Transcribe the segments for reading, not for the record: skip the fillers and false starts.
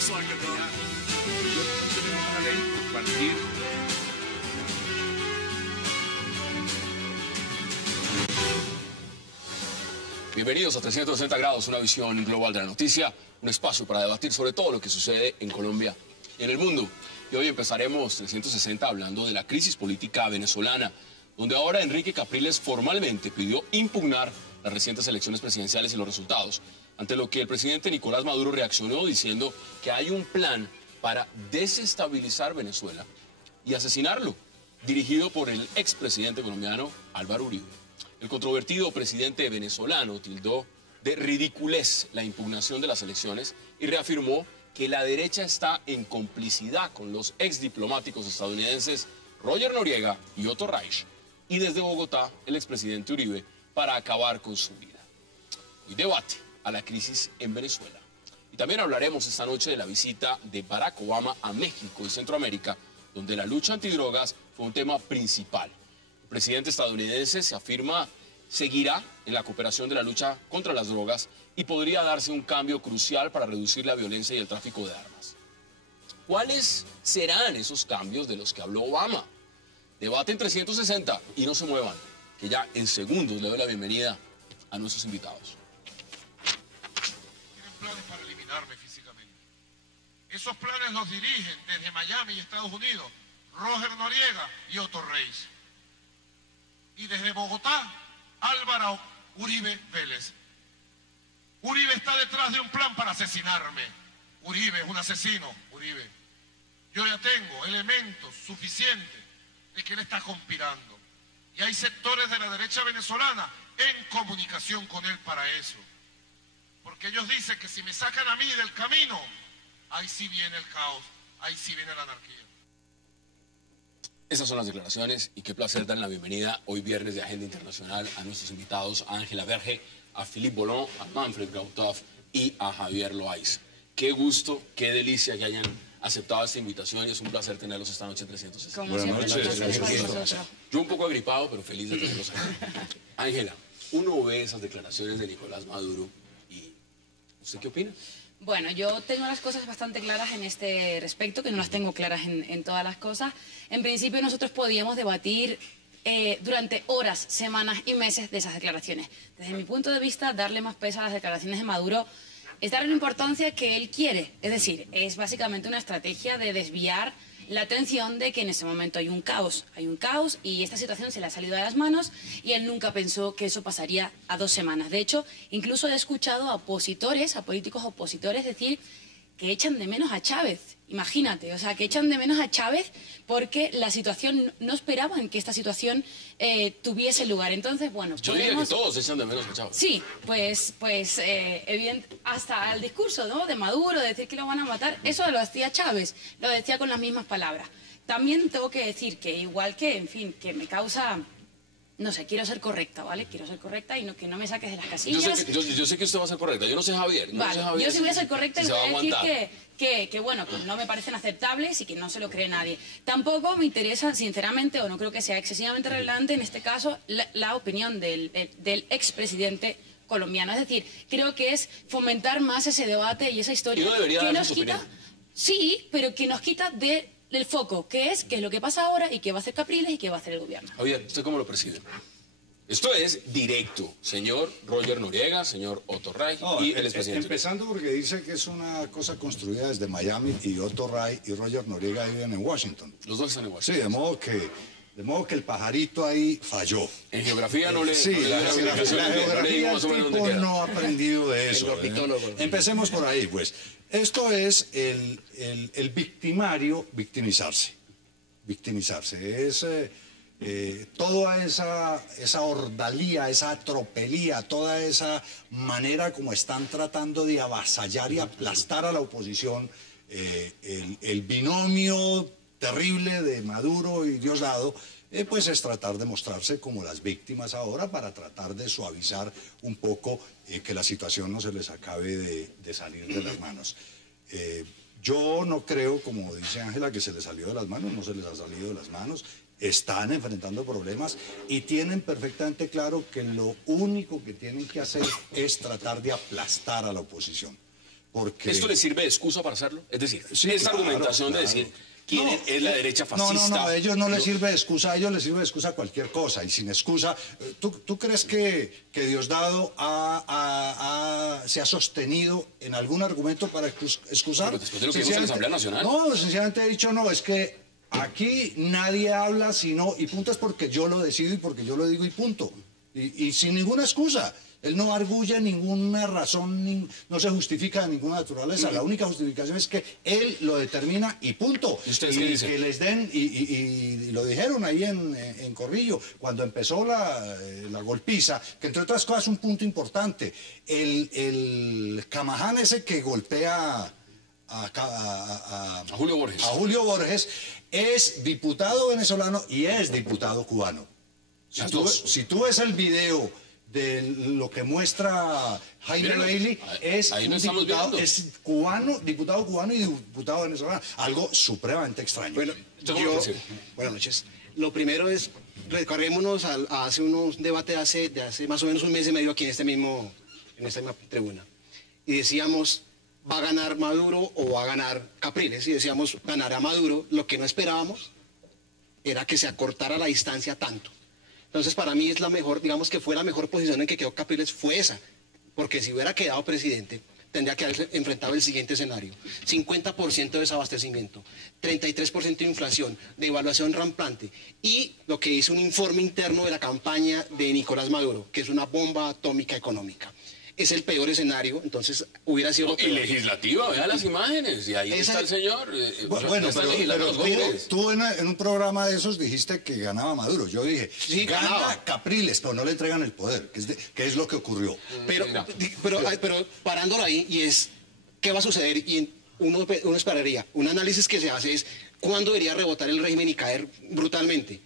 sexual que tenía. Nosotros tenemos una ley a partir. Bienvenidos a 360 grados, una visión global de la noticia, un espacio para debatir sobre todo lo que sucede en Colombia y en el mundo. Y hoy empezaremos 360 hablando de la crisis política venezolana, donde ahora Enrique Capriles formalmente pidió impugnar las recientes elecciones presidenciales y los resultados, ante lo que el presidente Nicolás Maduro reaccionó diciendo que hay un plan para desestabilizar Venezuela y asesinarlo, dirigido por el expresidente colombiano Álvaro Uribe. El controvertido presidente venezolano tildó de ridiculez la impugnación de las elecciones y reafirmó que la derecha está en complicidad con los exdiplomáticos estadounidenses Roger Noriega y Otto Reich, y desde Bogotá el expresidente Uribe, para acabar con su vida. Hoy debate a la crisis en Venezuela. Y también hablaremos esta noche de la visita de Barack Obama a México y Centroamérica, donde la lucha antidrogas fue un tema principal. El presidente estadounidense se afirma seguirá en la cooperación de la lucha contra las drogas y podría darse un cambio crucial para reducir la violencia y el tráfico de armas. ¿Cuáles serán esos cambios de los que habló Obama? Debate en 360 y no se muevan, que ya en segundos le doy la bienvenida a nuestros invitados. Tienen planes para eliminarme físicamente. Esos planes los dirigen desde Miami y Estados Unidos Roger Noriega y Otto Reich. Y desde Bogotá, Álvaro Uribe Vélez. Uribe está detrás de un plan para asesinarme. Uribe es un asesino, Uribe. Yo ya tengo elementos suficientes de que él está conspirando. Y hay sectores de la derecha venezolana en comunicación con él para eso. Porque ellos dicen que si me sacan a mí del camino, ahí sí viene el caos, ahí sí viene la anarquía. Esas son las declaraciones y qué placer dar la bienvenida hoy viernes de Agenda Internacional a nuestros invitados, a Ángela Verge, a Philippe Bollon, a Manfred Gauthoff y a Javier Loaiza. Qué gusto, qué delicia que hayan aceptado esta invitación y es un placer tenerlos esta noche en 360. Buenas noches. Yo un poco agripado, pero feliz de tenerlos aquí. Ángela, uno ve esas declaraciones de Nicolás Maduro y ¿usted qué opina? Bueno, yo tengo las cosas bastante claras en este respecto, que no las tengo claras en todas las cosas. En principio nosotros podíamos debatir durante horas, semanas y meses de esas declaraciones. Desde mi punto de vista, darle más peso a las declaraciones de Maduro es darle la importancia que él quiere. Es decir, es básicamente una estrategia de desviar la atención de que en ese momento hay un caos y esta situación se le ha salido de las manos y él nunca pensó que eso pasaría a 2 semanas. De hecho, incluso he escuchado a opositores, a políticos opositores decir que echan de menos a Chávez. Imagínate, o sea, que echan de menos a Chávez porque la situación, no esperaban que esta situación tuviese lugar. Entonces, bueno, yo diría que todos echan de menos a Chávez. Sí, pues hasta el discurso, ¿no?, de Maduro, de decir que lo van a matar, eso lo hacía Chávez, lo decía con las mismas palabras. También tengo que decir que igual que, en fin, que me causa... No sé, quiero ser correcta, ¿vale? Quiero ser correcta y que no me saques de las casillas. Yo sé que usted va a ser correcta, yo no sé Javier. Vale, yo sí voy a ser correcta y voy a decir que bueno, que no me parecen aceptables y que no se lo cree nadie. Tampoco me interesa, sinceramente, o no creo que sea excesivamente relevante en este caso, la opinión del expresidente colombiano. Es decir, creo que es fomentar más ese debate y esa historia. ¿Y no debería que dar nos su quita, opinión? sí, pero que nos quita del foco, que es lo que pasa ahora y qué va a hacer Capriles y qué va a hacer el gobierno. Javier, ¿usted cómo lo percibe? Esto es directo, señor Roger Noriega, señor Otto Reich y el expresidente. Empezando porque dice que es una cosa construida desde Miami y Otto Reich y Roger Noriega viven en Washington. Los dos están en Washington. Sí, de modo que el pajarito ahí falló. En geografía no le... Sí, no le la dio explicación, geografía más o menos el dónde tipo queda. no ha aprendido de eso. Empecemos por ahí, pues. Esto es el victimario victimizarse. Victimizarse. Es toda esa ordalía, esa tropelía, toda esa manera como están tratando de avasallar y aplastar a la oposición, el binomio terrible de Maduro y Diosdado, pues es tratar de mostrarse como las víctimas ahora para tratar de suavizar un poco que la situación no se les acabe de salir de las manos. Yo no creo, como dice Ángela, que se les salió de las manos, no se les ha salido de las manos. Están enfrentando problemas y tienen perfectamente claro que lo único que tienen que hacer es tratar de aplastar a la oposición. porque... ¿Esto le sirve de excusa para hacerlo? Es decir, Sí, esta claro, argumentación claro. de decir quién No, es la derecha fascista. No, a ellos no les sirve de excusa, a ellos les sirve de excusa cualquier cosa. Y sin excusa, ¿tú crees que Diosdado se ha sostenido en algún argumento para excusar? Pero después de lo que vimos en la Asamblea Nacional. No, sencillamente he dicho, no, es que aquí nadie habla sino, y punto, es porque yo lo decido y porque yo lo digo y punto. Y sin ninguna excusa. Él no arguye ninguna razón, no se justifica de ninguna naturaleza. La única justificación es que él lo determina y punto. ¿Y ustedes qué dicen? Que les den, y lo dijeron ahí en Corrillo, cuando empezó la golpiza, que entre otras cosas un punto importante, el Camaján ese que golpea a Julio Borges. a Julio Borges, es diputado venezolano y es diputado cubano. Las dos. Si tú ves el video de lo que muestra Jaime Mírenlo. Bailey, es Ahí lo un estamos diputado, viendo. es cubano, diputado cubano y diputado venezolano. Algo supremamente extraño. Bueno, ¿Usted cómo lo percibe? buenas noches. Lo primero es, recarguémonos a hace unos debates de hace más o menos un mes y medio aquí en esta misma tribuna. Y decíamos, ¿va a ganar Maduro o va a ganar Capriles? Y decíamos, ganará Maduro. Lo que no esperábamos era que se acortara la distancia tanto. Entonces, para mí es la mejor, digamos que fue la mejor posición en que quedó Capriles, fue esa. Porque si hubiera quedado presidente, tendría que haber enfrentado el siguiente escenario. 50% de desabastecimiento, 33% de inflación, devaluación rampante. Y lo que dice un informe interno de la campaña de Nicolás Maduro, que es una bomba atómica económica. Es el peor escenario, entonces hubiera sido... lo Y peor. legislativa, vea las imágenes, y ahí Esa- está el señor. Bueno, está pero legislando los golpes. tú en un programa de esos dijiste que ganaba Maduro. Yo dije, Sí, gana ganaba. Capriles, pero no le entregan el poder, que es lo que ocurrió. Pero, Mira. pero parándolo ahí, y es, ¿qué va a suceder? Y uno esperaría, un análisis que se hace es, ¿cuándo debería rebotar el régimen y caer brutalmente?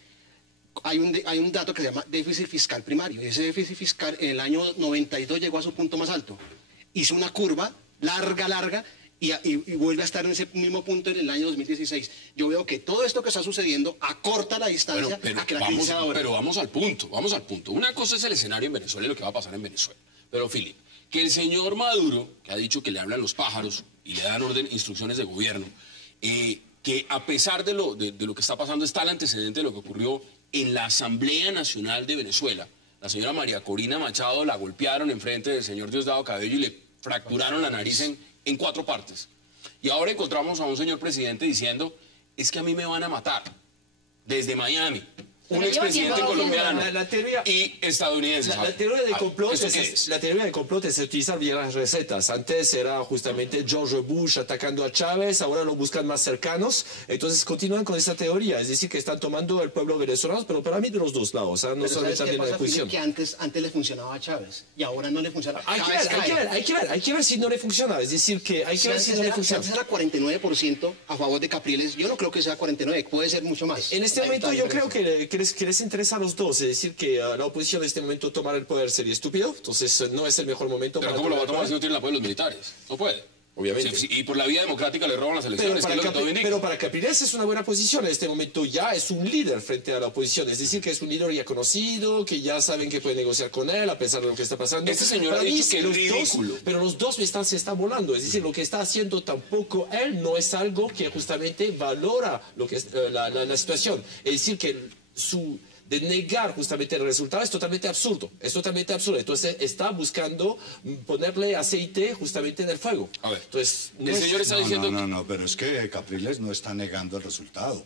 Hay un dato que se llama déficit fiscal primario, y ese déficit fiscal en el año 92 llegó a su punto más alto. Hizo una curva larga, y vuelve a estar en ese mismo punto en el año 2016. Yo veo que todo esto que está sucediendo acorta la distancia a que la crisis sea ahora. Pero vamos al punto. Una cosa es el escenario en Venezuela y lo que va a pasar en Venezuela. Pero, Filipe, que el señor Maduro, que ha dicho que le hablan los pájaros y le dan instrucciones de gobierno, que a pesar de lo que está pasando, está el antecedente de lo que ocurrió en la Asamblea Nacional de Venezuela. La señora María Corina Machado la golpearon enfrente del señor Diosdado Cabello y le fracturaron la nariz en 4 partes. Y ahora encontramos a un señor presidente diciendo, es que a mí me van a matar desde Miami. Un Pero lleva expresidente tiempo colombiano La teoría- y estadounidense. La teoría del complot ¿Esto qué es? la teoría del complot es utilizar bien las recetas. Antes era justamente George Bush atacando a Chávez, ahora lo buscan más cercanos, entonces continúan con esa teoría, es decir, que están tomando el pueblo venezolano, pero para mí de los dos lados, no Pero solamente ¿sabes qué también la pasa, oposición. Filipe? Que antes le funcionaba a Chávez y ahora no le funciona. Hay que, Chávez ver, cae. hay que ver si no le funciona, es decir, que hay que Si ver antes, si no le era, si funciona. antes era 49% a favor de Capriles, yo no creo que sea 49, puede ser mucho más. En este Ahí momento está la yo creo diferencia. que les interesa a los dos, es decir, que la oposición en este momento tomar el poder sería estúpido, entonces no es el mejor momento Pero para ¿cómo lo va a tomar tomar el si no poder. tiene el apoyo de los militares? No puede. Obviamente. Y por la vía democrática le roban las elecciones, que es lo que todo indica. Pero para Capriles es una buena posición. En este momento ya es un líder frente a la oposición. Es decir, que es un líder ya conocido, que ya saben que pueden negociar con él a pesar de lo que está pasando. Este señor Para ha mí, dicho que es los ridículo. dos, pero los dos se están volando. Es decir, lo que está haciendo tampoco él no es algo que justamente valora lo que es la situación. Es decir, que de negar justamente el resultado es totalmente absurdo. Entonces está buscando ponerle aceite justamente en el fuego. A ver, Entonces, el señor está diciendo... No, pero es que Capriles no está negando el resultado.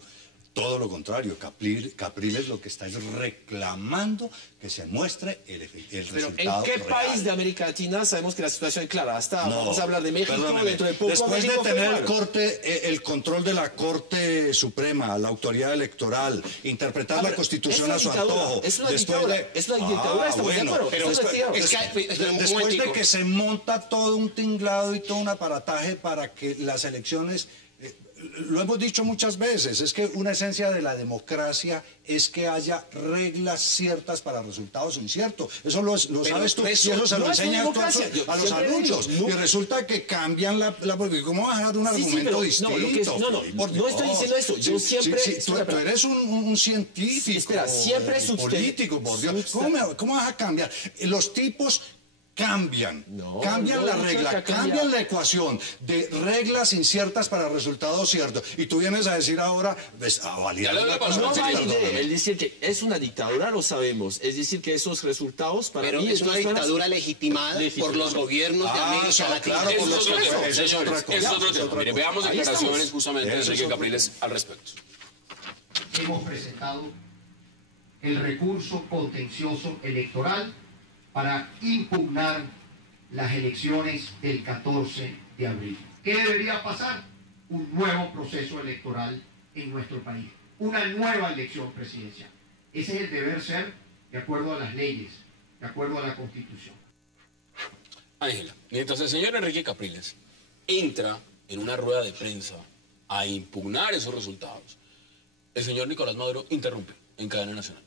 Todo lo contrario, Capriles lo que está es reclamando que se muestre el Pero resultado ¿en qué real. país de América Latina sabemos que la situación es clara? Hasta No, vamos a hablar de México, perdóneme. dentro de poco Después de México fue tener igual. el control de la Corte Suprema, la autoridad electoral, interpretar la Constitución a su antojo. Es una después dictadura, de- es una dictadura, estamos de acuerdo. pero Es una dictadura. es que un Después de momentico. que se monta todo un tinglado y todo un aparataje para que las elecciones, lo hemos dicho muchas veces, es que una esencia de la democracia es que haya reglas ciertas para resultados inciertos. Eso lo sabes tú, y eso se no lo es enseñan tú democracia. Yo a los siempre alumnos. digo, no. Y resulta que cambian porque ¿cómo vas a dar un Sí, argumento pero, distinto? no, lo que es- Por no estoy Dios. diciendo eso. Yo siempre... tú eres un científico, Sí, espera, siempre político, por Dios. ¿Cómo vas a cambiar? Los tipos cambian No, la no, regla, cambia. cambian la ecuación de reglas inciertas para resultados ciertos. Y tú vienes a decir ahora, pues, a validar Ya le doy la palabra. No Sí, valide, es decir, que es una dictadura, lo sabemos. Es decir, que esos resultados para Pero mí... es una estas personas- dictadura legitimada por los gobiernos de América sí, Latina. claro, por Eso los es otro tema, eso es otra señores, cosa. eso es otro tema. Mire, veamos Ahí declaraciones estamos. justamente de Eso es Enrique otro Capriles al respecto. Hemos presentado el recurso contencioso electoral para impugnar las elecciones del 14 de abril. ¿Qué debería pasar? Un nuevo proceso electoral en nuestro país, una nueva elección presidencial. Ese es el deber ser de acuerdo a las leyes, de acuerdo a la Constitución. Ángela, mientras el señor Enrique Capriles entra en una rueda de prensa a impugnar esos resultados, el señor Nicolás Maduro interrumpe en cadena nacional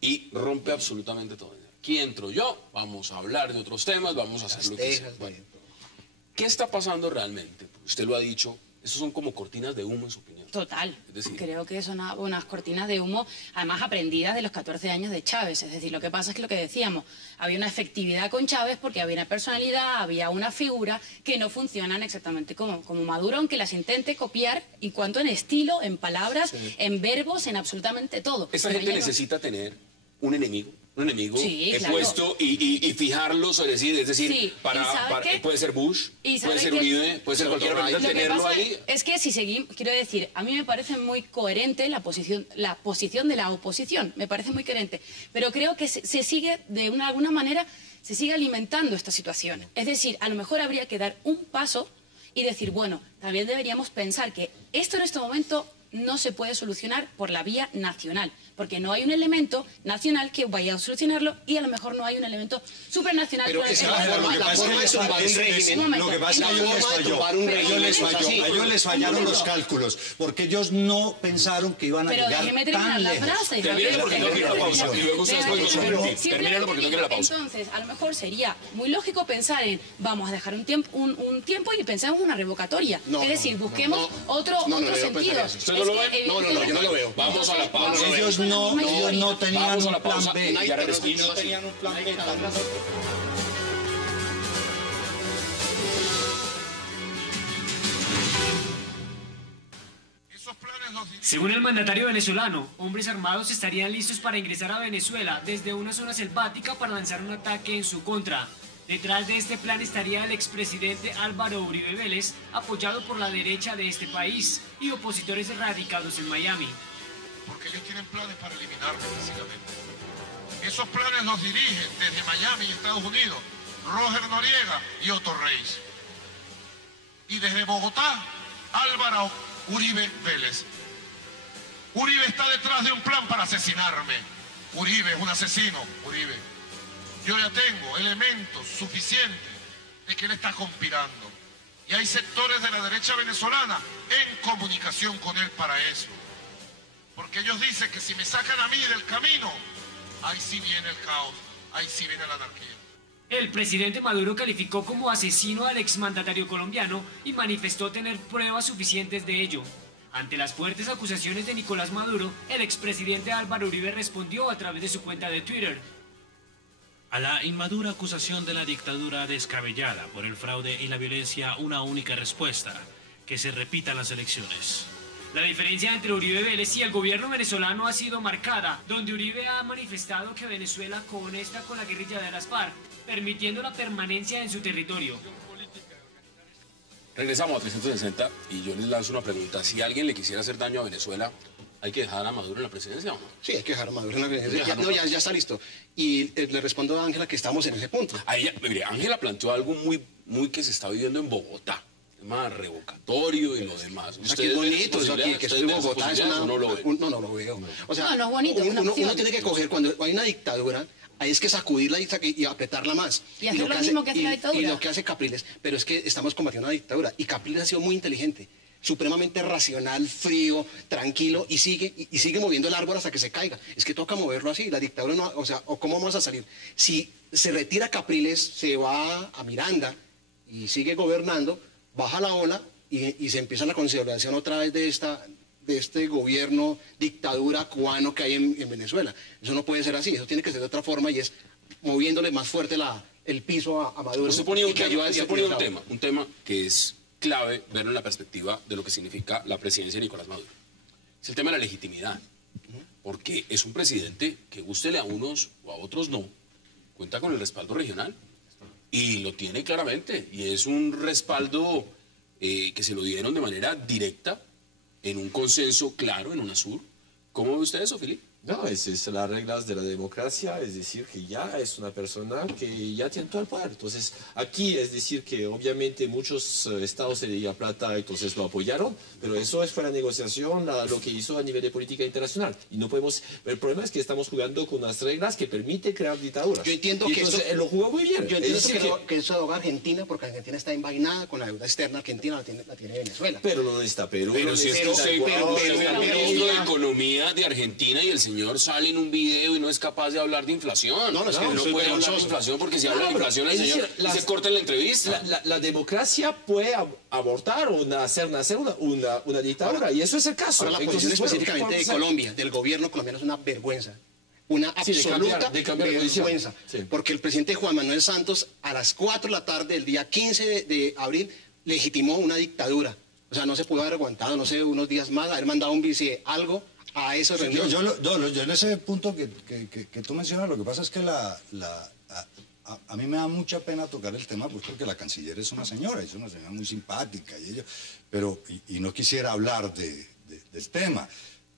y rompe absolutamente todo. Aquí entro yo, vamos a hablar de otros temas, vamos a hacer lo que sea. Bueno, ¿qué está pasando realmente? Usted lo ha dicho, esos son como cortinas de humo en su opinión. Total. Es decir, Creo que son unas cortinas de humo, además aprendidas de los 14 años de Chávez. Es decir, lo que pasa es que lo que decíamos, había una efectividad con Chávez porque había una personalidad, había una figura que no funcionan exactamente como Maduro, aunque las intente copiar en cuanto en estilo, en palabras, en verbos, en absolutamente todo. esta Pero gente ella no. necesita tener un enemigo Sí, claro. puesto y fijarlo, es decir, Sí, para, ¿y sabe qué? puede ser Bush, ¿Y puede sabe ser qué? Uribe, puede ser cualquier Lo persona, que tenerlo pasa ahí. es que si seguimos, quiero decir, a mí me parece muy coherente la posición de la oposición, me parece muy coherente, pero creo que se sigue, de alguna manera, se sigue alimentando esta situación. Es decir, a lo mejor habría que dar un paso y decir, bueno, también deberíamos pensar que esto en este momento no se puede solucionar por la vía nacional, porque no hay un elemento nacional que vaya a solucionarlo y a lo mejor no hay un elemento supranacional. Pero para esa el- es la forma- Lo que pasa de es tumbar un que régimen. Un momento. lo que pasa es que a ellos les La forma de falló. tumbar un A ellos les régimen, falló. sí. A ellos les fallaron los cálculos, porque ellos no pensaron que iban a Pero llegar déjeme tan terminar la lejos. frase. Termínelo porque no quiero la pausa y luego ustedes pueden Simplemente consumir. Termínelo porque no quiero la pausa. Entonces, a lo mejor sería muy lógico pensar en, vamos a dejar un tiempo y pensar en una revocatoria. No, es decir, no, busquemos no. otro No, yo sentido. pensar eso. ¿Usted no lo ve? No, yo no lo veo. Vamos a la pausa. Ellos no tenían Vamos a un la plan pausa. B. Ya regreso. Y no tenían un plan B. Esos planes los dirige Según el mandatario venezolano, hombres armados estarían listos para ingresar a Venezuela desde una zona selvática para lanzar un ataque en su contra. Detrás de este plan estaría el expresidente Álvaro Uribe Vélez, apoyado por la derecha de este país y opositores radicados en Miami. porque ellos tienen planes para eliminarme físicamente. Esos planes los dirigen desde Miami y Estados Unidos Roger Noriega y Otto Reis. Y desde Bogotá, Álvaro Uribe Vélez. Uribe está detrás de un plan para asesinarme. Uribe es un asesino, Uribe. Yo ya tengo elementos suficientes de que él está conspirando. Y hay sectores de la derecha venezolana en comunicación con él para eso. Porque ellos dicen que si me sacan a mí del camino, ahí sí viene el caos, ahí sí viene la anarquía. El presidente Maduro calificó como asesino al exmandatario colombiano y manifestó tener pruebas suficientes de ello. Ante las fuertes acusaciones de Nicolás Maduro, el expresidente Álvaro Uribe respondió a través de su cuenta de Twitter. A la inmadura acusación de la dictadura descabellada por el fraude y la violencia, una única respuesta: que se repitan las elecciones. La diferencia entre Uribe Vélez y el gobierno venezolano ha sido marcada, donde Uribe ha manifestado que Venezuela conecta con la guerrilla de las FARC, permitiendo la permanencia en su territorio. Regresamos a 360 y yo les lanzo una pregunta. Si alguien le quisiera hacer daño a Venezuela, ¿hay que dejar a Maduro en la presidencia o no? Sí, hay que dejar a Maduro en la presidencia. Ya está listo. Y le respondo a Ángela que estamos en ese punto. A ella, mire, Ángela planteó algo muy que se está viviendo en Bogotá. Tema revocatorio y lo demás. Aquí es bonito eso aquí, que estoy en Bogotá. Es ¿O no lo ven? No lo veo. O sea, No es bonito, es una uno opción. tiene que coger, cuando hay una dictadura, ahí es que sacudirla y apretarla más. Y hacer lo mismo que hace la dictadura. Y lo que hace Capriles. Pero es que estamos combatiendo una dictadura. Y Capriles ha sido muy inteligente, supremamente racional, frío, tranquilo, y sigue moviendo el árbol hasta que se caiga. Es que toca moverlo así. La dictadura no, o sea, ¿cómo vamos a salir? Si se retira Capriles, se va a Miranda y sigue gobernando, baja la ola y se empieza la consolidación otra vez de este gobierno dictadura cubano que hay en Venezuela. Eso no puede ser así, eso tiene que ser de otra forma y es moviéndole más fuerte el piso a Maduro. Usted ponía y que ayuda a un tema que es clave verlo en la perspectiva de lo que significa la presidencia de Nicolás Maduro. Es el tema de la legitimidad. Porque es un presidente que, gústele a unos o a otros no, cuenta con el respaldo regional. Y lo tiene claramente. Y es un respaldo que se lo dieron de manera directa, en un consenso claro, en UNASUR. ¿Cómo ve usted eso, Filipe? No, es las reglas de la democracia, es decir, que ya es una persona que ya tiene todo el poder. Entonces, aquí es decir que obviamente muchos estados de La Plata entonces lo apoyaron, pero eso fue la negociación, lo que hizo a nivel de política internacional. Y no podemos, el problema es que estamos jugando con unas reglas que permiten crear dictaduras. Yo entiendo y que entonces, lo jugó muy bien. Yo entiendo que eso ahoga a Argentina, porque Argentina está envainada con la deuda externa argentina, la tiene Venezuela. Pero no está Perú. Pero si es que usted el ministro de Economía de Argentina y el señor sale en un video y no es capaz de hablar de inflación. No puede hablar de inflación porque si habla de inflación el señor se corta en la entrevista. La democracia puede abortar o hacer nacer una dictadura, y eso es el caso. Ahora, la posición específicamente de Colombia, del gobierno colombiano, es una vergüenza. Una absoluta vergüenza. Sí. Porque el presidente Juan Manuel Santos, a las 4 de la tarde del día 15 de abril, legitimó una dictadura. O sea, no se pudo haber aguantado, no sé, unos días más, haber mandado un vice algo a esa reunión. Yo en ese punto que tú mencionas, lo que pasa es que a mí me da mucha pena tocar el tema, pues porque la canciller es una señora muy simpática, y no quisiera hablar del tema,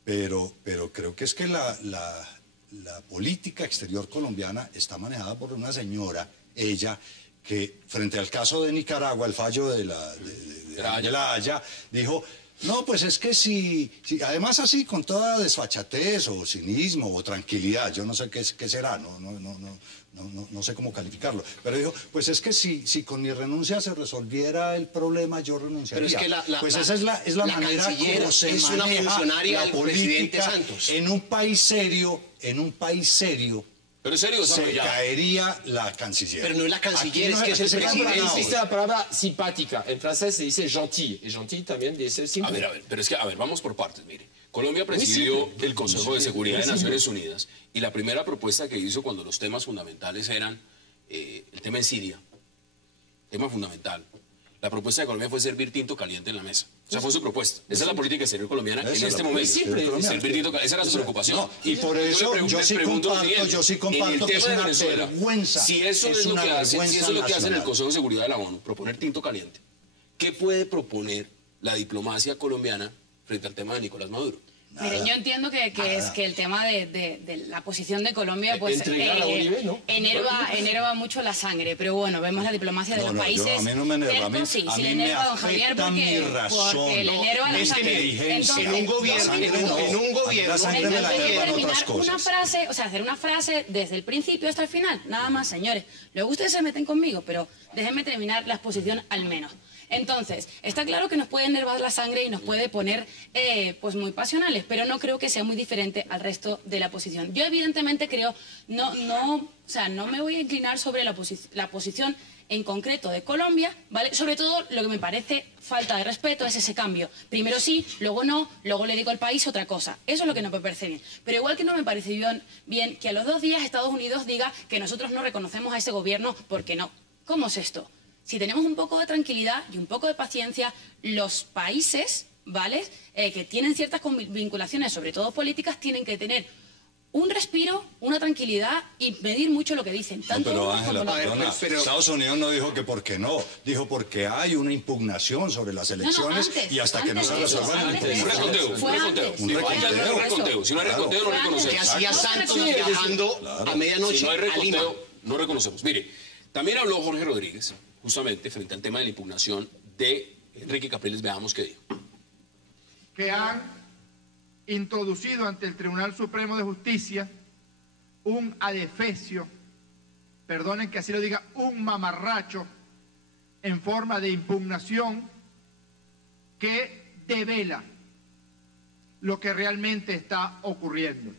pero creo que es que la política exterior colombiana está manejada por una señora, ella, que frente al caso de Nicaragua, el fallo de la Haya, dijo: no, pues es que si además así, con toda desfachatez o cinismo o tranquilidad, yo no sé qué será, no sé cómo calificarlo, pero dijo, pues es que si con mi renuncia se resolviera el problema, yo renunciaría. Pero es que esa es la manera como se maneja una funcionaria la política Santos. En un país serio, pero en serio, se caería la canciller. Pero no es la canciller, es que es el presidente. Existe la palabra simpática. En francés se dice gentil. Y gentil también dice simple. A ver, pero es que, vamos por partes, mire. Colombia presidió el Consejo de Seguridad de Naciones Unidas y la primera propuesta que hizo cuando los temas fundamentales eran el tema en Siria, tema fundamental. La propuesta de Colombia fue servir tinto caliente en la mesa. O sea, fue su propuesta. Esa es la política exterior colombiana en este momento. Servir tinto caliente. Esa era su preocupación. No, y por eso yo sí comparto que es una vergüenza. Si eso es lo que hace en el Consejo de Seguridad de la ONU, proponer tinto caliente, ¿qué puede proponer la diplomacia colombiana frente al tema de Nicolás Maduro? Miren, yo entiendo que es que el tema de la posición de Colombia pues enerva mucho la sangre, pero bueno, vemos la diplomacia de los países. A mí no me enerva, a mí me afecta mi razón. Porque le enerva la sangre. Entonces, en un gobierno hacer una frase desde el principio hasta el final, nada más, señores. Luego ustedes se meten conmigo, pero déjenme terminar la exposición al menos. Entonces, está claro que nos puede enervar la sangre y nos puede poner pues muy pasionales, pero no creo que sea muy diferente al resto de la posición. Yo evidentemente creo, no me voy a inclinar sobre la posición en concreto de Colombia, ¿vale? Sobre todo lo que me parece falta de respeto es ese cambio. Primero sí, luego no, luego le digo al país otra cosa. Eso es lo que no me parece bien. Pero igual que no me parece bien que a los 2 días Estados Unidos diga que nosotros no reconocemos a ese gobierno porque no. ¿Cómo es esto? Si tenemos un poco de tranquilidad y un poco de paciencia, los países, ¿vale?, que tienen ciertas vinculaciones, sobre todo políticas, tienen que tener un respiro, una tranquilidad y medir mucho lo que dicen. Tanto pero Ángela, pero Estados Unidos no dijo que por qué no, dijo porque hay una impugnación sobre las elecciones y hasta que no se resuelvan un reconteo. Si no hay reconteo, no reconocemos. Que hacía Santos viajando a medianoche si no hay reconteo, no reconocemos. Mire, también habló Jorge Rodríguez, justamente frente al tema de la impugnación de Enrique Capriles. Veamos qué dijo. Que han introducido ante el Tribunal Supremo de Justicia un adefesio, perdonen que así lo diga, un mamarracho en forma de impugnación que devela lo que realmente está ocurriendo.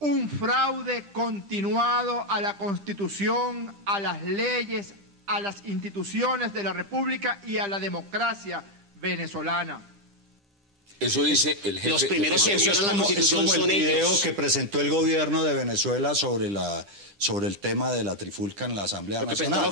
Un fraude continuado a la Constitución, a las leyes, a las instituciones de la República y a la democracia venezolana. Eso dice el jefe. Es como el video que presentó el gobierno de Venezuela sobre sobre el tema de la trifulca en la Asamblea Nacional.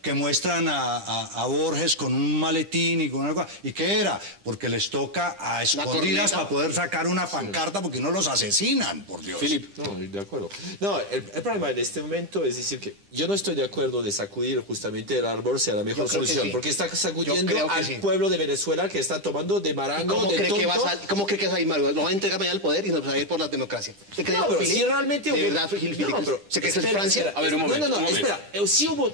Que muestran a Borges con un maletín y con algo. ¿Y qué era? Porque les toca a escondidas para poder sacar una pancarta porque no los asesinan, por Dios. Philip, no, de acuerdo. No, el problema en este momento es decir que yo no estoy de acuerdo de sacudir justamente el árbol sea la mejor solución, sí, porque está sacudiendo al pueblo de Venezuela que está tomando de marango, ¿Cómo cree que va a ir Maduro? ¿Lo va a entregar mañana al poder y nos va a ir por la democracia? No, pero si realmente... ¿Se cree que es Francia? A ver, un momento, espera. Si hubo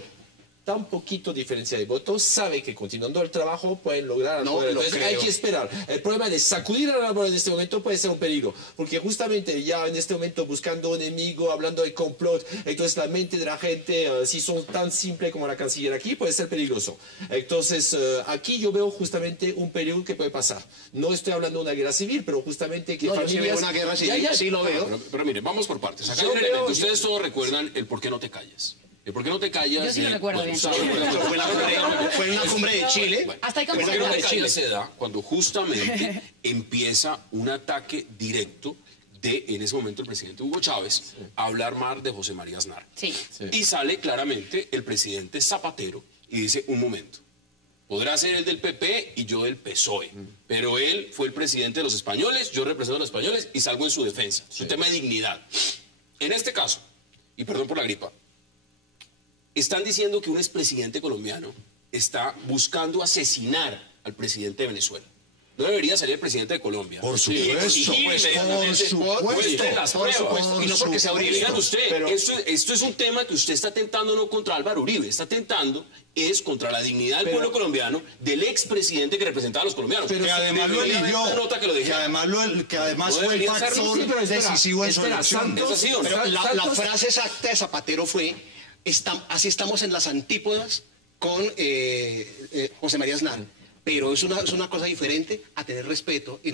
tan poquito diferencia de votos, sabe que continuando el trabajo pueden lograr algo. Entonces hay que esperar. El problema de sacudir al árbol en este momento puede ser un peligro, porque justamente ya en este momento buscando un enemigo, hablando de complot, entonces la mente de la gente, si son tan simple como la canciller aquí, puede ser peligroso. Entonces aquí yo veo justamente un peligro que puede pasar. No estoy hablando de una guerra civil, pero justamente que familias... Yo sí veo una guerra civil, sí lo veo. Pero mire, vamos por partes. Acá hay un elemento. Ustedes todos recuerdan el por qué no te callas. ¿Por qué no te callas? Yo sí lo recuerdo bien. Fue en la cumbre de Chile. Hasta ahí ¿Por qué no te callas se da cuando justamente empieza un ataque directo de, en ese momento, el presidente Hugo Chávez a hablar mal de José María Aznar? Sí. Y sale claramente el presidente Zapatero y dice, un momento, podrá ser el del PP y yo del PSOE, pero él fue el presidente de los españoles, yo represento a los españoles y salgo en su defensa. Es un tema de dignidad. En este caso, y perdón por la gripa, están diciendo que un expresidente colombiano está buscando asesinar al presidente de Venezuela. No debería salir el presidente de Colombia. Por supuesto, las pruebas. Y no porque sea Uribe. Digan usted, esto es un tema que usted está tentando no contra Álvaro Uribe, está tentando es contra la dignidad del pueblo colombiano, del expresidente que representaba a los colombianos. Pero que además lo eligió, que además fue el factor decisivo en su elección. La frase exacta de Zapatero fue: así estamos en las antípodas con José María Aznar. Pero es una cosa diferente a tener respeto y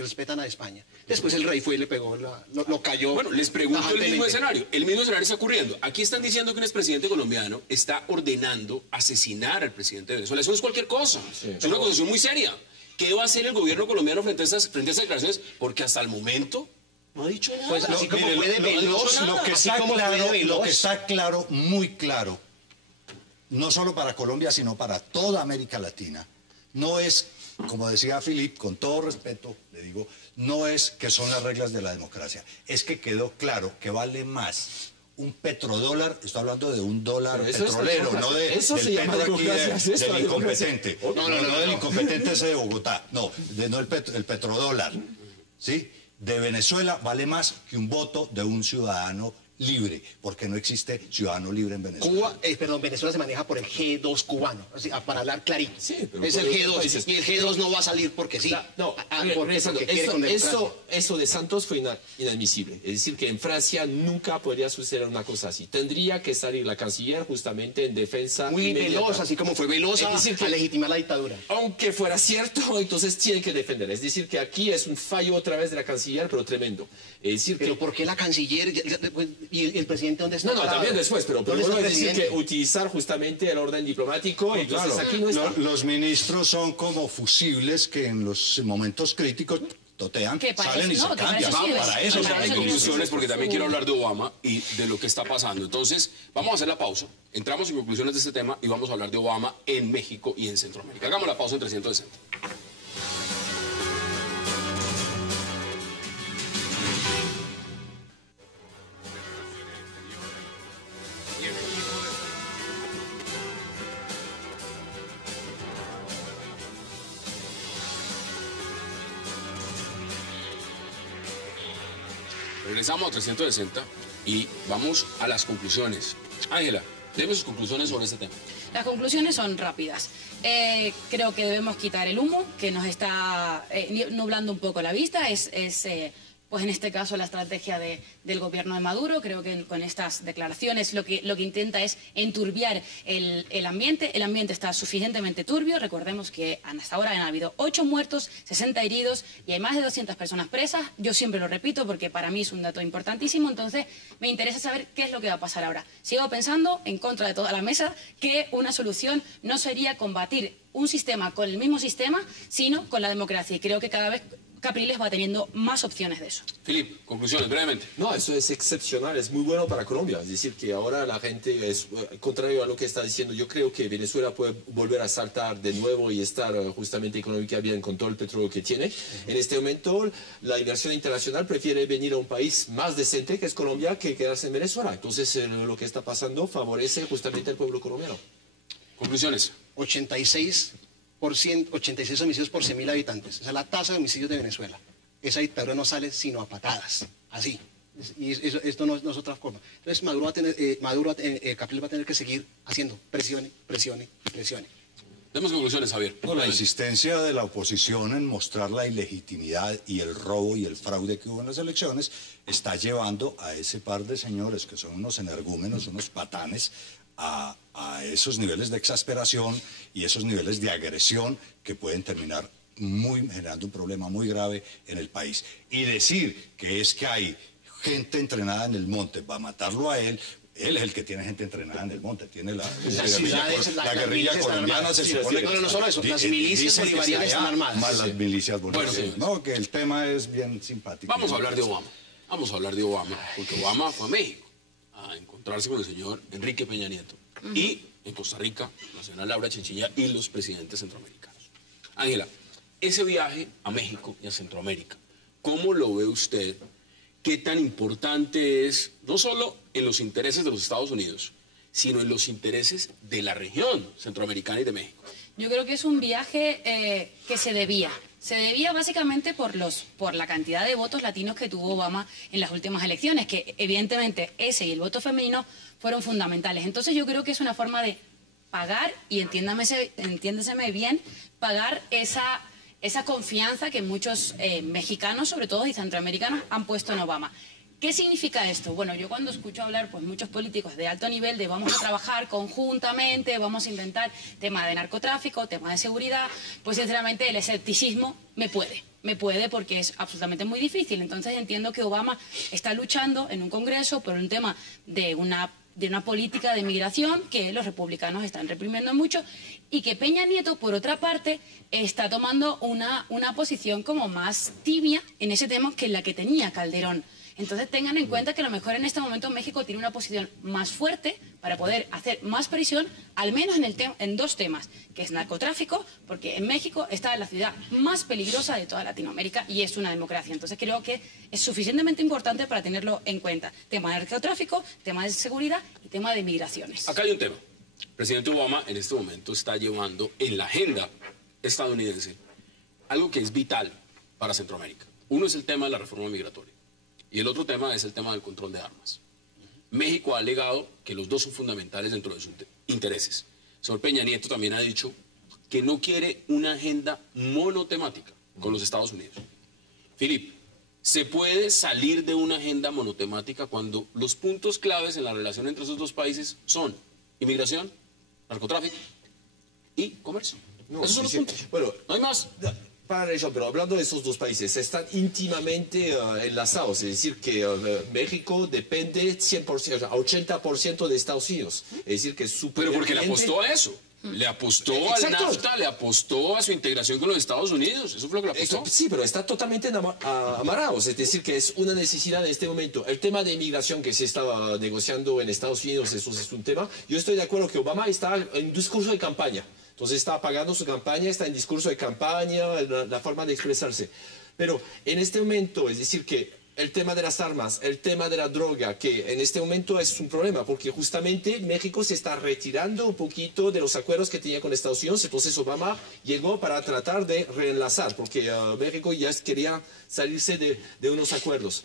respetan a España. Después el rey fue y le pegó, lo cayó. Bueno, les pregunto el mismo escenario. El mismo escenario está ocurriendo. Aquí están diciendo que un expresidente colombiano está ordenando asesinar al presidente de Venezuela. Eso no es cualquier cosa. Es una acusación muy seria. ¿Qué va a hacer el gobierno colombiano frente a esas declaraciones? Porque hasta el momento no ha dicho nada. Pues así como fue de veloz, lo que está claro, muy claro, no solo para Colombia, sino para toda América Latina, no es, como decía Philip, con todo respeto, le digo, no es que son las reglas de la democracia, es que quedó claro que vale más un petrodólar, estoy hablando de un dólar petrolero, no del petro aquí del incompetente, no del incompetente ese de Bogotá, no el petrodólar, ¿sí? De Venezuela vale más que un voto de un ciudadano libre, porque no existe ciudadano libre en Venezuela. Venezuela se maneja por el G2 cubano, así, para hablar clarito. Sí, es el G2, y el G2 no va a salir porque sí. Eso de Santos fue inadmisible. Es decir, que en Francia nunca podría suceder una cosa así. Tendría que salir la canciller justamente en defensa muy veloz, así como fue veloz a legitimar la dictadura. Aunque fuera cierto, entonces tiene que defender. Es decir, que aquí es un fallo otra vez de la canciller, pero tremendo. Es decir, pero ¿por qué la canciller y el presidente dónde está? No, también después, pero bueno, es decir que utilizar justamente el orden diplomático, entonces aquí no está. Los ministros son como fusibles que en los momentos críticos totean, salen y se cambian. Para eso hay conclusiones, porque también quiero hablar de Obama y de lo que está pasando. Entonces, vamos a hacer la pausa, entramos en conclusiones de este tema y vamos a hablar de Obama en México y en Centroamérica. Hagamos la pausa en 360. Regresamos a 360 y vamos a las conclusiones. Ángela, deme sus conclusiones sobre este tema. Las conclusiones son rápidas. Creo que debemos quitar el humo que nos está nublando un poco la vista. Pues en este caso la estrategia del gobierno de Maduro. Creo que con estas declaraciones lo que intenta es enturbiar el ambiente. El ambiente está suficientemente turbio. Recordemos que hasta ahora han habido 8 muertos, 60 heridos y hay más de 200 personas presas. Yo siempre lo repito porque para mí es un dato importantísimo. Entonces me interesa saber qué es lo que va a pasar ahora. Sigo pensando, en contra de toda la mesa, que una solución no sería combatir un sistema con el mismo sistema, sino con la democracia. Y creo que cada vez Capriles va teniendo más opciones de eso. Filip, conclusiones, brevemente. No, eso es excepcional, es muy bueno para Colombia. Es decir, que ahora la gente, es contrario a lo que está diciendo, yo creo que Venezuela puede volver a saltar de nuevo y estar justamente económicamente bien con todo el petróleo que tiene. En este momento, la inversión internacional prefiere venir a un país más decente, que es Colombia, que quedarse en Venezuela. Entonces, lo que está pasando favorece justamente al pueblo colombiano. Conclusiones. 86 homicidios por 100.000 habitantes. Esa es la tasa de homicidios de Venezuela. Esa dictadura no sale sino a patadas, así. Y esto no es otra forma. Entonces Capriles va a tener que seguir haciendo presione. Demos conclusiones, Javier. No, la insistencia de la oposición en mostrar la ilegitimidad y el robo y el fraude que hubo en las elecciones está llevando a ese par de señores que son unos energúmenos, unos patanes, a esos niveles de exasperación y esos niveles de agresión que pueden terminar generando un problema muy grave en el país. Y decir que es que hay gente entrenada en el monte para matarlo a él es el que tiene gente entrenada en el monte, tiene la guerrilla colombiana, se supone que... No solo eso, las milicias bolivarianas están armadas. Más las milicias bolivarianas. Bueno, sí. No, que el tema es bien simpático. Vamos a hablar de Obama. Porque Obama fue a México a encontrarse con el señor Enrique Peña Nieto. Y en Costa Rica, la señora Laura Chinchilla y los presidentes centroamericanos. Ángela, ese viaje a México y a Centroamérica, ¿cómo lo ve usted? ¿Qué tan importante es, no solo en los intereses de los Estados Unidos, sino en los intereses de la región centroamericana y de México? Yo creo que es un viaje que se debía. Se debía básicamente por la cantidad de votos latinos que tuvo Obama en las últimas elecciones, que evidentemente ese y el voto femenino fueron fundamentales. Entonces yo creo que es una forma de pagar, y entiéndeseme bien, pagar esa confianza que muchos mexicanos, sobre todo, y centroamericanos han puesto en Obama. ¿Qué significa esto? Bueno, yo cuando escucho hablar pues muchos políticos de alto nivel de vamos a trabajar conjuntamente, vamos a inventar tema de narcotráfico, tema de seguridad, pues sinceramente el escepticismo me puede porque es absolutamente muy difícil. Entonces entiendo que Obama está luchando en un Congreso por un tema de una política de migración que los republicanos están reprimiendo mucho y que Peña Nieto, por otra parte, está tomando una posición como más tibia en ese tema que la que tenía Calderón. Entonces tengan en cuenta que a lo mejor en este momento México tiene una posición más fuerte para poder hacer más presión, al menos en dos temas, que es narcotráfico, porque en México está la ciudad más peligrosa de toda Latinoamérica y es una democracia. Entonces creo que es suficientemente importante para tenerlo en cuenta. Tema de narcotráfico, tema de seguridad y tema de migraciones. Acá hay un tema. El presidente Obama en este momento está llevando en la agenda estadounidense algo que es vital para Centroamérica. Uno es el tema de la reforma migratoria. Y el otro tema es el tema del control de armas. México ha alegado que los dos son fundamentales dentro de sus intereses. El señor Peña Nieto también ha dicho que no quiere una agenda monotemática con los Estados Unidos. Filip, ¿se puede salir de una agenda monotemática cuando los puntos claves en la relación entre esos dos países son inmigración, narcotráfico y comercio? Esos son los puntos. Bueno, no hay más. Para eso, pero hablando de esos dos países, están íntimamente enlazados, es decir, que México depende 100%, o sea, 80% de Estados Unidos. Es decir, que es súper... Pero porque le apostó a eso. Le apostó al NAFTA, le apostó a su integración con los Estados Unidos. Eso fue lo que le apostó. Sí, pero está totalmente amarrados. Es decir, que es una necesidad en este momento. El tema de inmigración que se estaba negociando en Estados Unidos, eso es un tema. Yo estoy de acuerdo que Obama está en discurso de campaña. Entonces está pagando su campaña, está en discurso de campaña, la forma de expresarse. Pero en este momento, es decir, que el tema de las armas, el tema de la droga, que en este momento es un problema, porque justamente México se está retirando un poquito de los acuerdos que tenía con Estados Unidos, entonces Obama llegó para tratar de reenlazar, porque México ya quería salirse de unos acuerdos.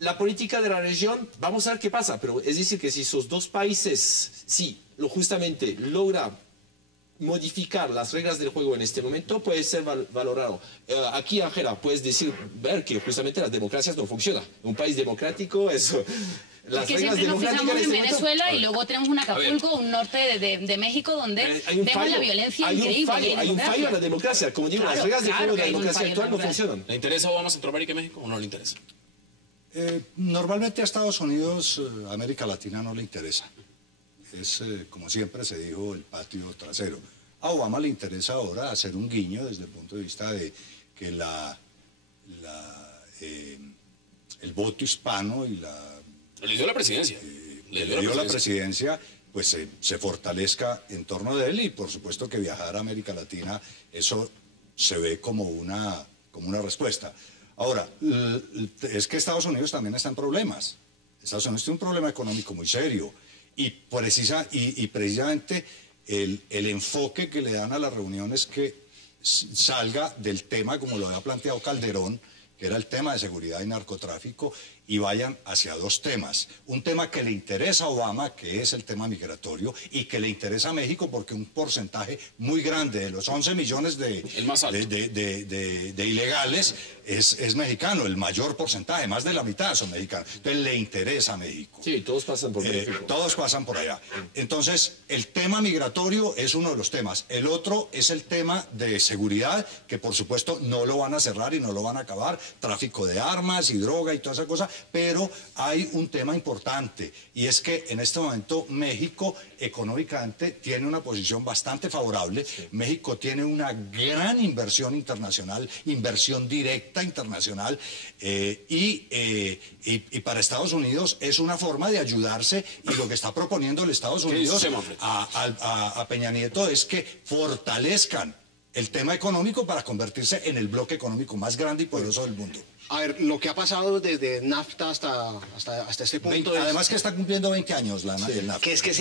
La política de la región, vamos a ver qué pasa, pero es decir, que si esos dos países, sí, justamente logra modificar las reglas del juego en este momento, puede ser valorado. Aquí, Ángela, puedes ver que justamente las democracias no funcionan. Un país democrático es... Las es que siempre nos fijamos en Venezuela y luego tenemos un Acapulco, un norte de México donde vemos la violencia increíble. Hay un fallo en la democracia. Como digo, las reglas del juego de la democracia actual no funcionan. ¿Le interesa Obama Centroamérica y México o no le interesa? Normalmente a Estados Unidos, América Latina no le interesa. Es, como siempre se dijo, el patio trasero. A Obama le interesa ahora hacer un guiño desde el punto de vista el voto hispano y le dio la presidencia. Le dio la presidencia, pues se fortalezca en torno de él, y por supuesto que viajar a América Latina, eso se ve como una respuesta. Ahora, es que Estados Unidos también está en problemas. Estados Unidos tiene un problema económico muy serio, y precisamente el enfoque que le dan a las reuniones que salga del tema, como lo había planteado Calderón, que era el tema de seguridad y narcotráfico, y vayan hacia dos temas. Un tema que le interesa a Obama, que es el tema migratorio, y que le interesa a México porque un porcentaje muy grande de los 11 millones de ilegales es mexicano, el mayor porcentaje, más de la mitad son mexicanos. Entonces le interesa a México. Sí, todos pasan por México. Todos pasan por allá. Entonces, el tema migratorio es uno de los temas. El otro es el tema de seguridad, que por supuesto no lo van a cerrar y no lo van a acabar. Tráfico de armas y droga y toda esa cosa. Pero hay un tema importante, y es que en este momento México económicamente tiene una posición bastante favorable. Sí. México tiene una gran inversión internacional, inversión directa internacional, y para Estados Unidos es una forma de ayudarse, y lo que está proponiendo el Estados Unidos a Peña Nieto es que fortalezcan el tema económico para convertirse en el bloque económico más grande y poderoso del mundo. A ver, lo que ha pasado desde NAFTA hasta este punto además que está cumpliendo 20 años el NAFTA. Que es que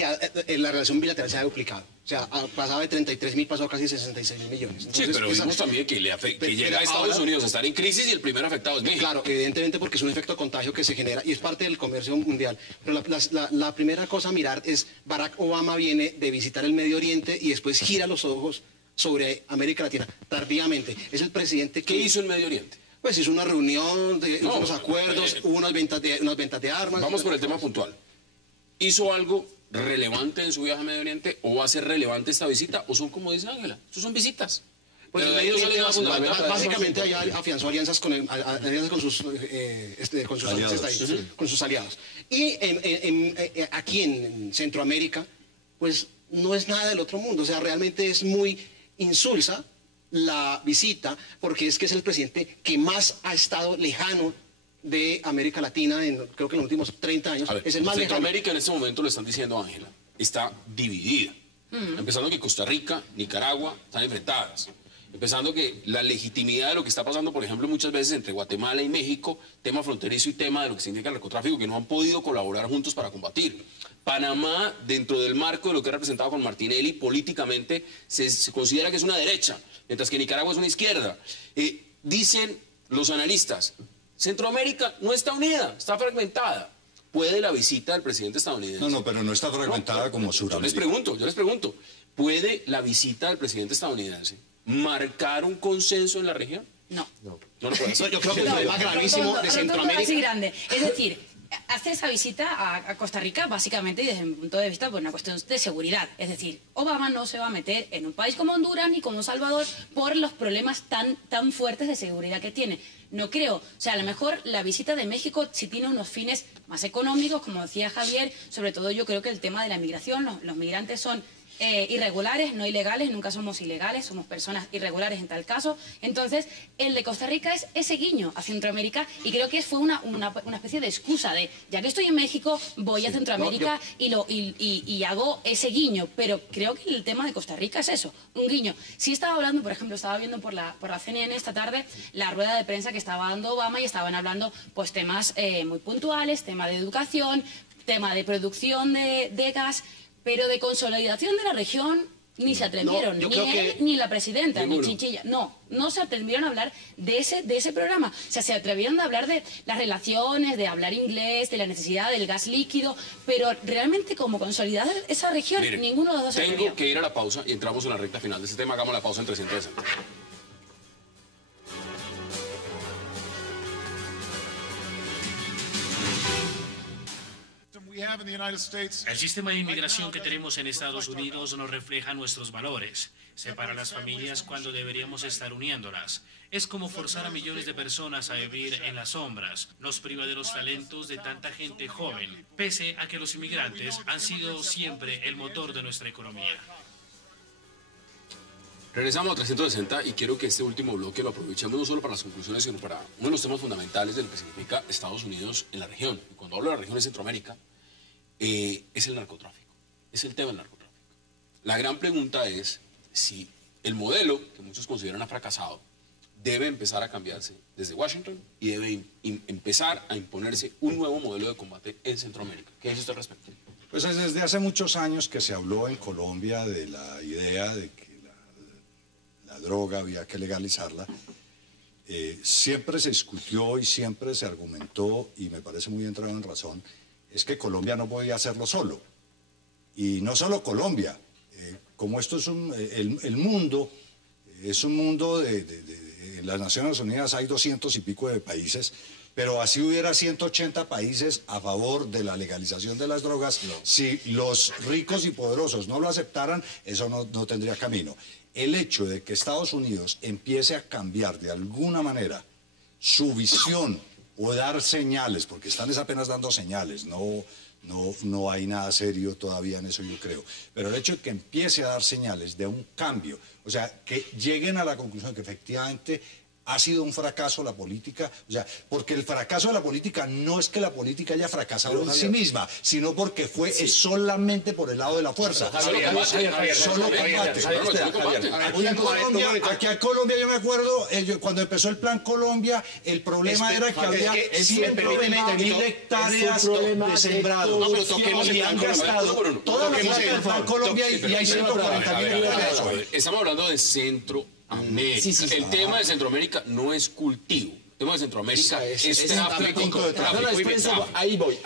la relación bilateral se ha duplicado. O sea, pasaba de 33.000, pasó a casi 66.000 millones. Entonces, sí, pero vimos también que llega a Estados Unidos a estar en crisis y el primer afectado es México. Claro, evidentemente, porque es un efecto contagio que se genera y es parte del comercio mundial. Pero la primera cosa a mirar es: Barack Obama viene de visitar el Medio Oriente y después gira los ojos sobre América Latina, tardíamente. Es el presidente que... ¿Qué hizo el Medio Oriente? Pues hizo una reunión, hizo unos acuerdos, hubo unas ventas de armas. Vamos por el tema puntual. ¿Hizo algo relevante en su viaje a Medio Oriente, o va a ser relevante esta visita, o son, como dice Ángela, estos son visitas? Pues básicamente allá afianzó alianzas con sus aliados. Y aquí en Centroamérica, pues no es nada del otro mundo. O sea, realmente es muy insulsa la visita, porque es que es el presidente que más ha estado lejano de América Latina, creo que en los últimos 30 años. Ver, es el más lejano. Centroamérica en este momento, lo están diciendo, Ángela, está dividida. Empezando que Costa Rica, Nicaragua están enfrentadas. Empezando que la legitimidad de lo que está pasando, por ejemplo, muchas veces entre Guatemala y México, tema fronterizo y tema de lo que significa el narcotráfico, que no han podido colaborar juntos para combatir. Panamá, dentro del marco de lo que ha representado con Martinelli, políticamente se considera que es una derecha, mientras que Nicaragua es una izquierda. Dicen los analistas, Centroamérica no está unida, está fragmentada. ¿Puede la visita del presidente estadounidense? No, pero no está fragmentada como Sudamérica. Yo les pregunto, ¿puede la visita del presidente estadounidense marcar un consenso en la región? No. No lo puede hacer. Yo creo que el problema gravísimo de Centroamérica... grande. Es decir, hace esa visita a Costa Rica básicamente, y desde mi punto de vista, por una cuestión de seguridad. Es decir, Obama no se va a meter en un país como Honduras ni como Salvador por los problemas tan fuertes de seguridad que tiene. No creo. O sea, a lo mejor la visita de México sí tiene unos fines más económicos, como decía Javier. Sobre todo yo creo que el tema de la migración, los migrantes son irregulares, no ilegales, nunca somos ilegales, somos personas irregulares en tal caso. Entonces, el de Costa Rica es ese guiño a Centroamérica, y creo que fue una especie de excusa de, ya que estoy en México, voy a Centroamérica y hago ese guiño. Pero creo que el tema de Costa Rica es eso, un guiño. Sí estaba hablando, por ejemplo, estaba viendo por la CNN esta tarde la rueda de prensa que estaba dando Obama, y estaban hablando pues temas muy puntuales, tema de educación, tema de producción de gas. Pero de consolidación de la región ni se atrevieron, ni él, ni la presidenta, ni Chinchilla. No se atrevieron a hablar de ese programa. O sea, se atrevieron a hablar de las relaciones, de hablar inglés, de la necesidad del gas líquido, pero realmente como consolidar esa región, ninguno de los dos se atrevió. Tengo que ir a la pausa y entramos en la recta final de este tema. Hagamos la pausa en 360. El sistema de inmigración que tenemos en Estados Unidos no refleja nuestros valores. Separa a las familias cuando deberíamos estar uniéndolas. Es como forzar a millones de personas a vivir en las sombras. Nos priva de los talentos de tanta gente joven, pese a que los inmigrantes han sido siempre el motor de nuestra economía. Regresamos a 360 y quiero que este último bloque lo aprovechemos no solo para las conclusiones, sino para uno de los temas fundamentales de lo que significa Estados Unidos en la región. Y cuando hablo de la región de Centroamérica, es el narcotráfico, es el tema del narcotráfico. La gran pregunta es si el modelo que muchos consideran ha fracasado debe empezar a cambiarse desde Washington y debe empezar a imponerse un nuevo modelo de combate en Centroamérica. ¿Qué dice usted al respecto? Pues desde hace muchos años que se habló en Colombia de la idea de que la droga había que legalizarla. Siempre se discutió y siempre se argumentó, y me parece muy entrado en razón, es que Colombia no podía hacerlo solo. Y no solo Colombia, como esto es el mundo, es un mundo en las Naciones Unidas hay 200 y pico de países, pero así hubiera 180 países a favor de la legalización de las drogas, si los ricos y poderosos no lo aceptaran, eso no tendría camino. El hecho de que Estados Unidos empiece a cambiar de alguna manera su visión o dar señales, porque están apenas dando señales, no hay nada serio todavía en eso, yo creo. Pero el hecho de que empiece a dar señales de un cambio, o sea, que lleguen a la conclusión de que efectivamente ha sido un fracaso la política, o sea, porque el fracaso de la política no es que la política haya fracasado en sí misma, sino porque fue solamente por el lado de la fuerza. Solo combate. Aquí en Colombia yo me acuerdo, cuando empezó el Plan Colombia, el problema era que había 120.000 hectáreas de sembrado. Y han gastado toda la plata del Plan Colombia y hay 140.000 hectáreas. Estamos hablando de Centroamérica. El tema de Centroamérica no es cultivo. El tema de Centroamérica es tráfico. Ahí voy.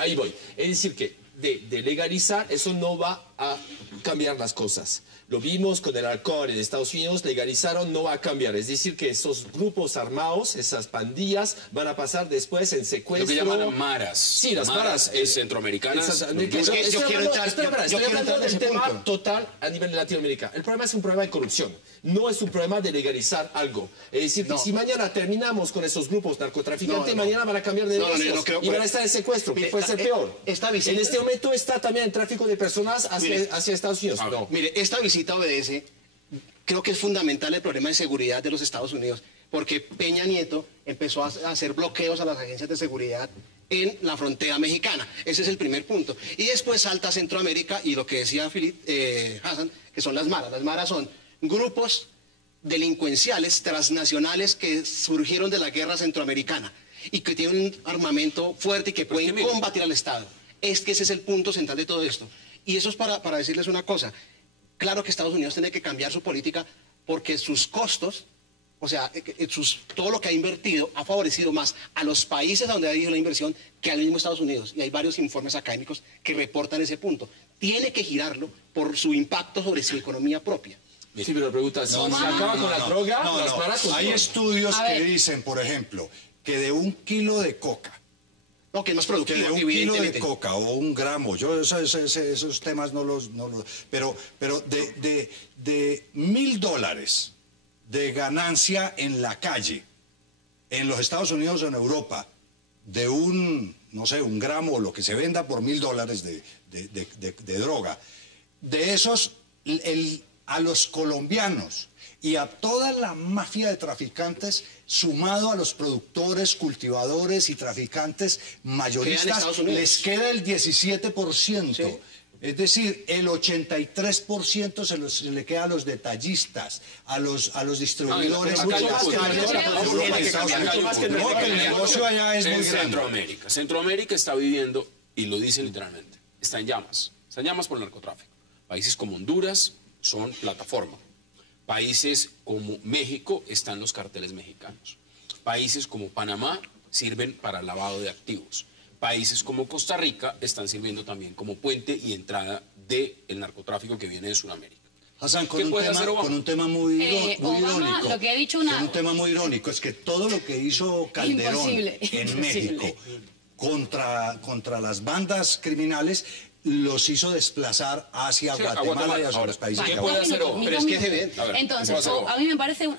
Es decir, que de legalizar, eso no va a cambiar las cosas. Lo vimos con el alcohol en Estados Unidos, legalizaron, no va a cambiar. Es decir, que esos grupos armados, esas pandillas, van a pasar después en secuestro. Lo que llaman maras. Sí, las maras centroamericanas. Estoy hablando del tema total a nivel de Latinoamérica. El problema es un problema de corrupción. No es un problema de legalizar algo. Es decir, que si mañana terminamos con esos grupos narcotraficantes, mañana van a cambiar de negocios y van a estar en secuestro, que puede ser peor. En este momento está también el tráfico de personas hacia Estados Unidos. Mire, esta visita obedece, creo que es fundamental el problema de seguridad de los Estados Unidos, porque Peña Nieto empezó a hacer bloqueos a las agencias de seguridad en la frontera mexicana. Ese es el primer punto. Y después salta a Centroamérica y lo que decía Hassan, que son las maras. Las maras son grupos delincuenciales transnacionales que surgieron de la guerra centroamericana y que tienen un armamento fuerte y que pueden combatir al Estado. Es que ese es el punto central de todo esto. Y eso es para decirles una cosa. Claro que Estados Unidos tiene que cambiar su política porque sus costos, o sea, todo lo que ha invertido ha favorecido más a los países donde ha ido la inversión que al mismo Estados Unidos. Y hay varios informes académicos que reportan ese punto. Tiene que girarlo por su impacto sobre su economía propia. Sí, pero la pregunta es, ¿se acaba con la droga? Hay estudios que dicen, por ejemplo, que de 1 kilo de coca, que es más productivo, que de 1 kilo de coca o 1 gramo, yo esos temas no los pero de $1.000 de ganancia en la calle, en los Estados Unidos o en Europa, de un gramo o lo que se venda por $1.000 de droga, de esos, a los colombianos y a toda la mafia de traficantes, sumado a los productores, cultivadores y traficantes mayoristas, les queda el 17%. Sí. Es decir, el 83% se le queda a los detallistas, a los distribuidores. El negocio allá es muy grande. Centroamérica está viviendo, y lo dice literalmente, está en llamas por el narcotráfico. Países como Honduras son plataforma. Países como México están los carteles mexicanos. Países como Panamá sirven para lavado de activos. Países como Costa Rica están sirviendo también como puente y entrada del narcotráfico que viene de Sudamérica. Hassan, con un tema muy irónico. Lo que ha dicho con un tema muy irónico, es que todo lo que hizo Calderón en México contra las bandas criminales, los hizo desplazar hacia Sí, Guatemala y hacia ahora, los países ¿qué de puede Guatemala. hacer? Pero es que es evidente. A ver, Entonces, ¿qué pasa? a mí me parece,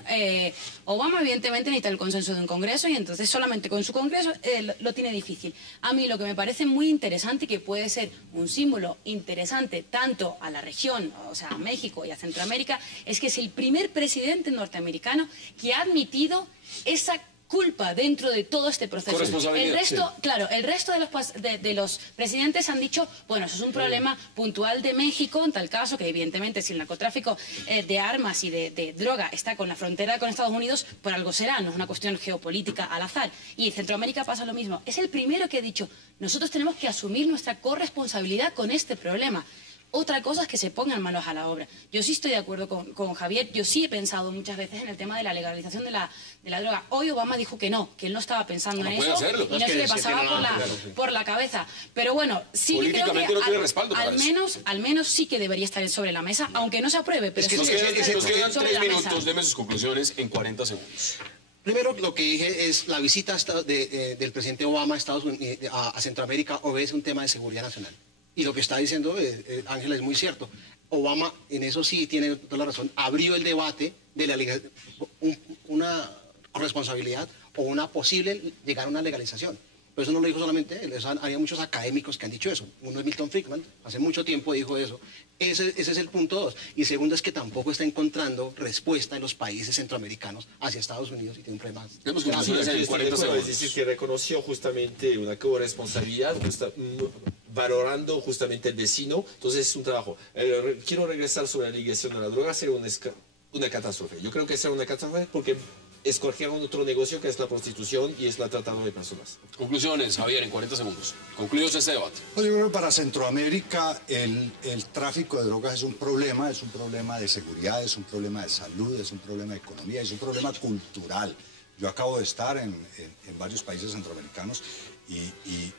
Obama evidentemente necesita el consenso de un Congreso y entonces solamente con su Congreso lo tiene difícil. A mí lo que me parece muy interesante y que puede ser un símbolo interesante tanto a la región, o sea, a México y a Centroamérica, es que es el primer presidente norteamericano que ha admitido esa culpa dentro de todo este proceso. Corresponsabilidad, El resto, sí. claro, el resto de los presidentes han dicho, bueno, eso es un problema puntual de México, en tal caso que evidentemente si el narcotráfico de armas y de droga está con la frontera con Estados Unidos, por algo será, no es una cuestión geopolítica al azar. Y en Centroamérica pasa lo mismo. Es el primero que ha dicho, nosotros tenemos que asumir nuestra corresponsabilidad con este problema. Otra cosa es que se pongan manos a la obra. Yo sí estoy de acuerdo con Javier, yo sí he pensado muchas veces en el tema de la legalización de la droga. Hoy Obama dijo que no, que él no estaba pensando en eso hacerlo. y no se le pasaba por la cabeza. Pero bueno, sí creo que Políticamente no tiene respaldo para al menos sí que debería estar sobre la mesa, aunque no se apruebe. Pero Es que nos quedan sobre 3 la mesa. minutos, deme sus conclusiones en 40 segundos. Primero, lo que dije es la visita del presidente Obama a Estados Unidos, a Centroamérica obedece un tema de seguridad nacional. Y lo que está diciendo Ángela es muy cierto. Obama, en eso sí tiene toda la razón, abrió el debate de una corresponsabilidad o una posible llegar a una legalización. Pero eso no lo dijo solamente él, había muchos académicos que han dicho eso. Uno es Milton Friedman, hace mucho tiempo dijo eso. Ese es el punto 2. Y segundo es que tampoco está encontrando respuesta en los países centroamericanos hacia Estados Unidos y tiene un problema. Tenemos Sí, conclusiones aquí en estoy de 40 acuerdo, segundos. es decir, que reconoció justamente una corresponsabilidad, valorando justamente el vecino. Entonces es un trabajo. Quiero regresar sobre la ligación de la droga, sería una catástrofe. Yo creo que será una catástrofe porque escogieron otro negocio que es la prostitución y es la trata de personas. Conclusiones, Javier, en 40 segundos. Concluimos este debate. Pues yo creo que para Centroamérica el tráfico de drogas es un problema de seguridad, es un problema de salud, es un problema de economía, es un problema cultural. Yo acabo de estar en varios países centroamericanos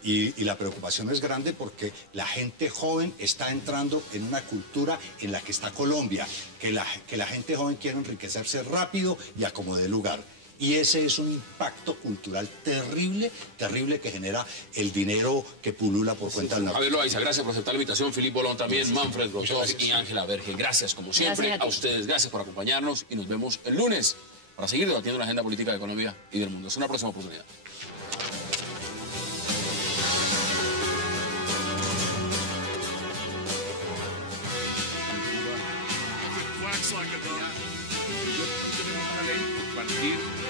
y la preocupación es grande porque la gente joven está entrando en una cultura en la que está Colombia, que la gente joven quiere enriquecerse rápido y a como dé lugar. Y ese es un impacto cultural terrible, terrible que genera el dinero que pulula por cuenta del narcotráfico. Javier Loaiza, gracias por aceptar la invitación. Filipe Bolón también, Manfred Brotov y Ángela Berge. Gracias, como siempre, Gracias a ti. a ustedes. Gracias por acompañarnos y nos vemos el lunes para seguir debatiendo la agenda política de Colombia y del mundo. Es una próxima oportunidad. Nosotros tenemos una ley, partir